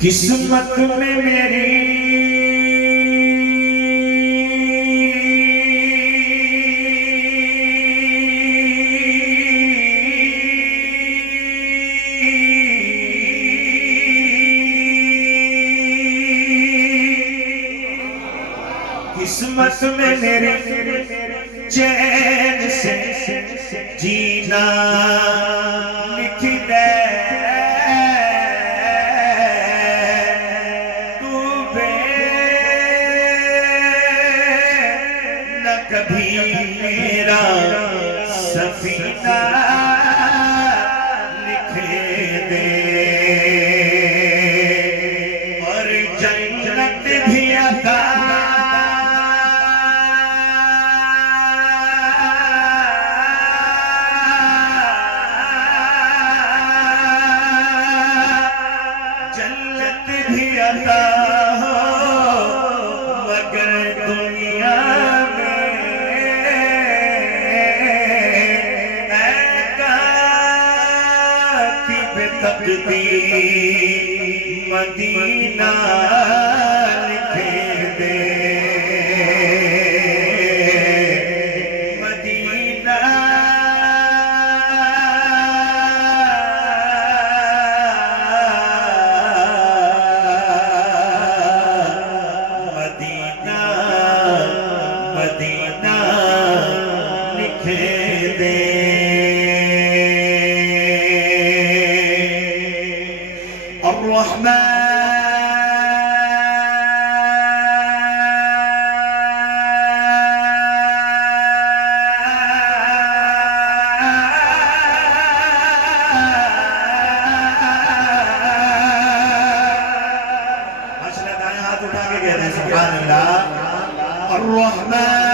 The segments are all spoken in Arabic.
किस्मत में मेरी किस्मत में मेरे चैन से जीना लिख दे। तू बे न कभी मेरा सफीना लिख दे और जन्नत भी अता अता हो मगर दुनिया में कातिब तकदीर मदीना लिख दे। मदीना मदीना लिख दे। अर्रहमान माशाअल्लाह, दाएं हाथ उठा के कह रहे हैं सुभान अल्लाह। अर्रहमान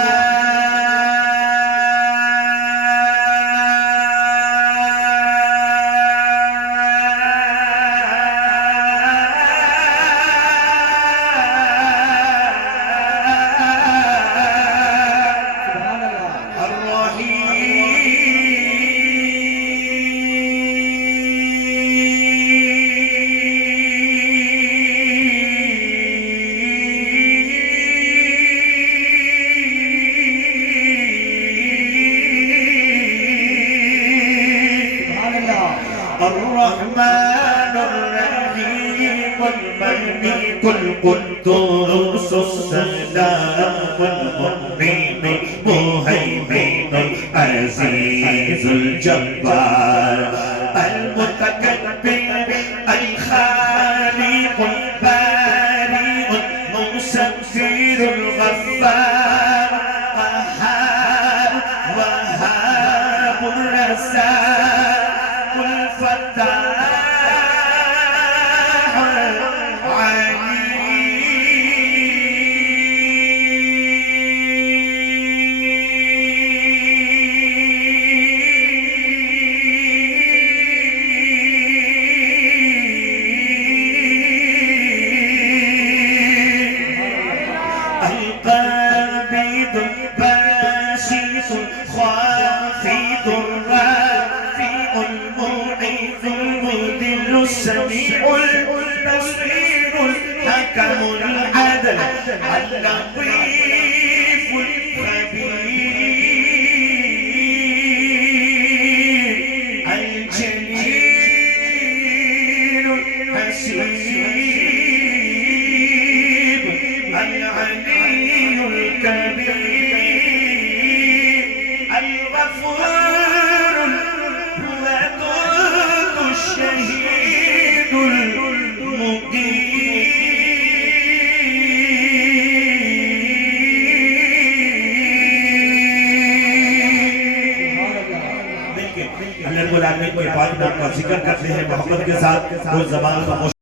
الرحمن الرحيم الملك القدوس السلام المؤمن المهيمن العزيز الجبار المتكبر الخالق البارئ المسبر الغفار قهار وهاب الرزاق الفتاح القابض الباسط الخافض الرافع المعيذ المذل السميع البصير الحكم العدل اللطيف الخبير الجليل الحسيب العلي الكبير الغفور الودود الشهيد المقيم अल्लाह रब्बुल आलमीन के पाक नाम का जिक्र करते हैं मोहब्बत के साथ। वो ज़बान खामोश